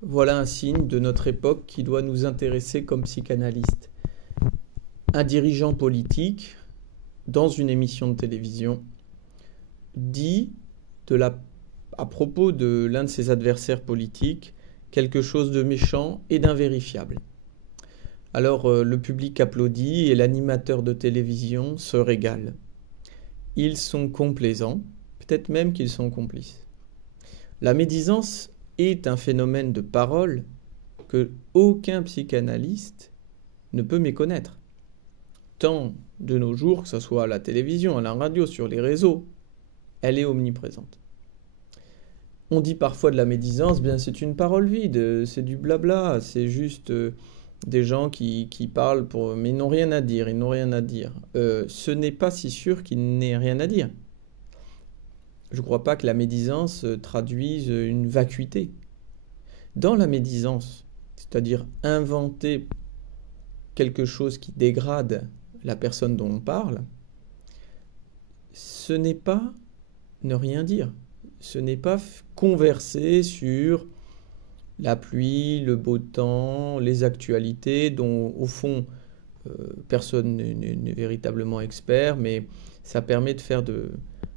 Voilà un signe de notre époque qui doit nous intéresser comme psychanalystes. Un dirigeant politique, dans une émission de télévision, dit à propos de l'un de ses adversaires politiques quelque chose de méchant et d'invérifiable. Alors le public applaudit et l'animateur de télévision se régale. Ils sont complaisants, peut-être même qu'ils sont complices. La médisance est un phénomène de parole que aucun psychanalyste ne peut méconnaître. Tant de nos jours, que ce soit à la télévision, à la radio, sur les réseaux, elle est omniprésente. On dit parfois de la médisance, bien c'est une parole vide, c'est du blabla, c'est juste des gens qui parlent mais ils n'ont rien à dire, ce n'est pas si sûr qu'ils n'aient rien à dire. Je ne crois pas que la médisance traduise une vacuité. Dans la médisance, c'est-à-dire inventer quelque chose qui dégrade la personne dont on parle, ce n'est pas ne rien dire. Ce n'est pas converser sur la pluie, le beau temps, les actualités dont, au fond, personne n'est véritablement expert, mais ça permet de faire de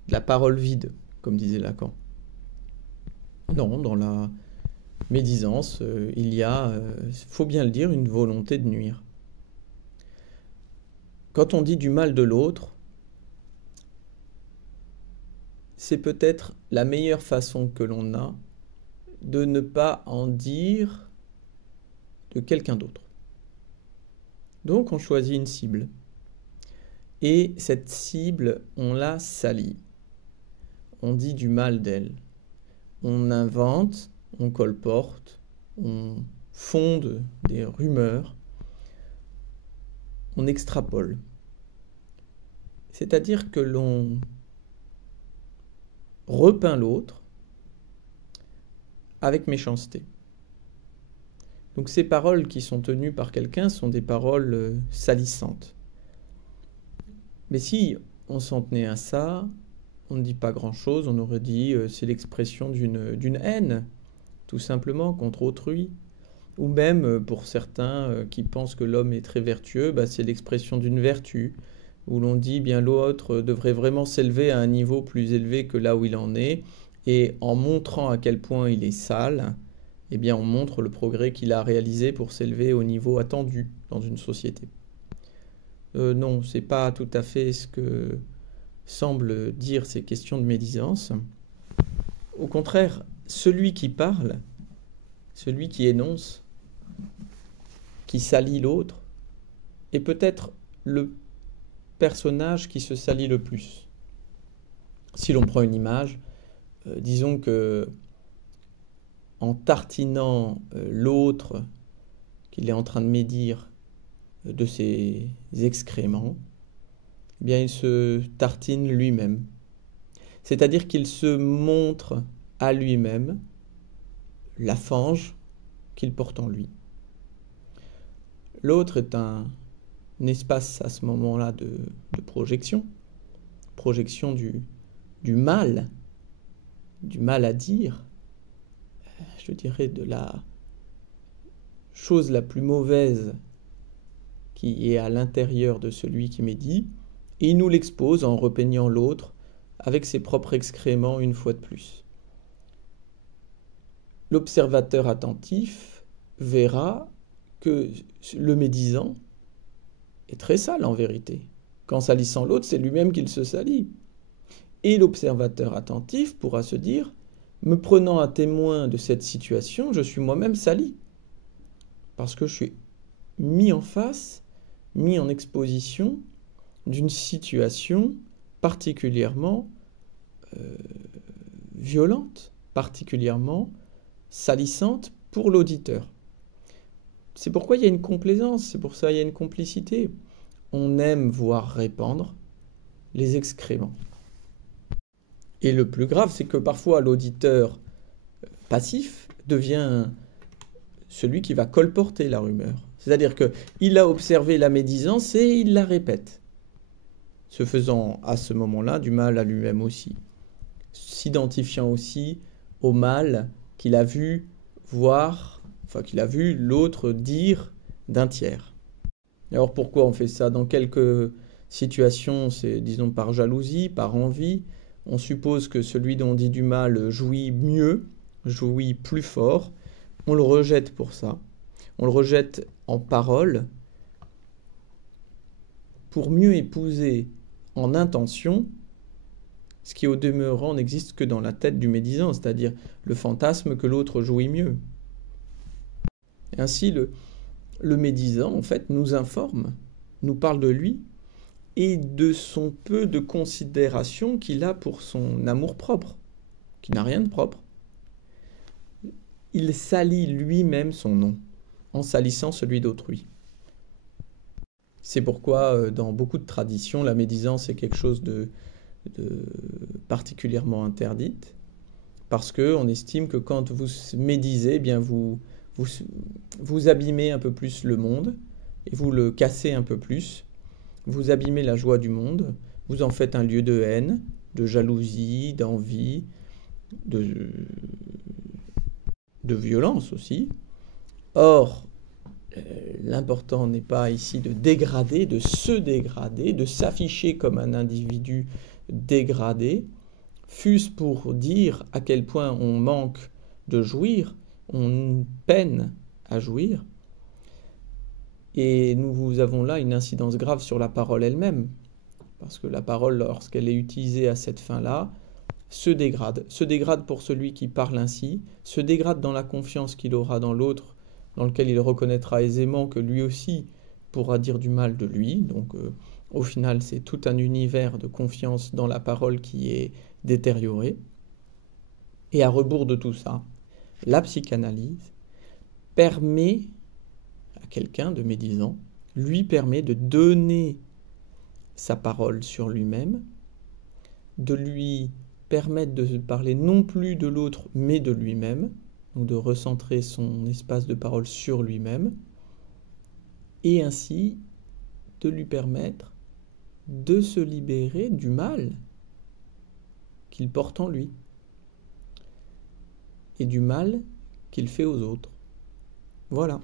la parole vide, comme disait Lacan. Non, dans la médisance, il y a, faut bien le dire, une volonté de nuire. Quand on dit du mal de l'autre, c'est peut-être la meilleure façon que l'on a de ne pas en dire de quelqu'un d'autre. Donc on choisit une cible. Et cette cible, on la salit. On dit du mal d'elle. On invente, on colporte, on fonde des rumeurs, on extrapole. C'est-à-dire que l'on repeint l'autre avec méchanceté. Donc ces paroles qui sont tenues par quelqu'un sont des paroles salissantes. Mais si on s'en tenait à ça, on ne dit pas grand-chose, on aurait dit c'est l'expression d'une haine, tout simplement, contre autrui. Ou même, pour certains qui pensent que l'homme est très vertueux, c'est l'expression d'une vertu, où l'on dit bien l'autre devrait vraiment s'élever à un niveau plus élevé que là où il en est, et en montrant à quel point il est sale, eh bien on montre le progrès qu'il a réalisé pour s'élever au niveau attendu dans une société. Non, c'est pas tout à fait ce que semblent dire ces questions de médisance. Au contraire, celui qui parle, celui qui énonce, qui salit l'autre, est peut-être le personnage qui se salit le plus. Si l'on prend une image, disons que en tartinant l'autre qu'il est en train de médire de ses excréments, eh bien il se tartine lui-même. C'est-à-dire qu'il se montre à lui-même la fange qu'il porte en lui. L'autre est un espace à ce moment-là de projection du mal à dire, je dirais de la chose la plus mauvaise qui est à l'intérieur de celui qui médit, et il nous l'expose en repeignant l'autre avec ses propres excréments une fois de plus. L'observateur attentif verra que le médisant est très sale en vérité. Qu'en salissant l'autre, c'est lui-même qu'il se salit. Et l'observateur attentif pourra se dire, me prenant à témoin de cette situation, je suis moi-même sali. Parce que je suis mis en face, mis en exposition d'une situation particulièrement violente, particulièrement salissante pour l'auditeur. C'est pourquoi il y a une complaisance, c'est pour ça qu'il y a une complicité. On aime voir répandre les excréments. Et le plus grave, c'est que parfois l'auditeur passif devient celui qui va colporter la rumeur. C'est-à-dire qu'il a observé la médisance et il la répète, se faisant à ce moment-là du mal à lui-même aussi, s'identifiant aussi au mal qu'il a vu, voir, enfin qu'il a vu l'autre dire d'un tiers. Alors pourquoi on fait ça? Dans quelques situations, c'est disons par jalousie, par envie. On suppose que celui dont on dit du mal jouit mieux, jouit plus fort. On le rejette pour ça. On le rejette en parole pour mieux épouser en intention ce qui au demeurant n'existe que dans la tête du médisant, c'est-à-dire le fantasme que l'autre jouit mieux. Et ainsi, le médisant, en fait, nous informe, nous parle de lui et de son peu de considération qu'il a pour son amour-propre, qui n'a rien de propre. Il salit lui-même son nom, en salissant celui d'autrui. C'est pourquoi, dans beaucoup de traditions, la médisance est quelque chose de particulièrement interdite, parce qu'on estime que quand vous médisez, eh bien vous abîmez un peu plus le monde, et vous le cassez un peu plus, vous abîmez la joie du monde, vous en faites un lieu de haine, de jalousie, d'envie, de violence aussi. Or, l'important n'est pas ici de dégrader, de se dégrader, de s'afficher comme un individu dégradé, fût-ce pour dire à quel point on manque de jouir, on peine à jouir. Et nous avons là une incidence grave sur la parole elle-même, parce que la parole, lorsqu'elle est utilisée à cette fin-là, se dégrade pour celui qui parle ainsi, se dégrade dans la confiance qu'il aura dans l'autre, dans lequel il reconnaîtra aisément que lui aussi pourra dire du mal de lui. Donc au final, c'est tout un univers de confiance dans la parole qui est détérioré. Et à rebours de tout ça, la psychanalyse permet à quelqu'un de médisant, lui permet de donner sa parole sur lui-même, de lui permettre de parler non plus de l'autre, mais de lui-même, donc de recentrer son espace de parole sur lui-même, et ainsi de lui permettre de se libérer du mal qu'il porte en lui et du mal qu'il fait aux autres. Voilà.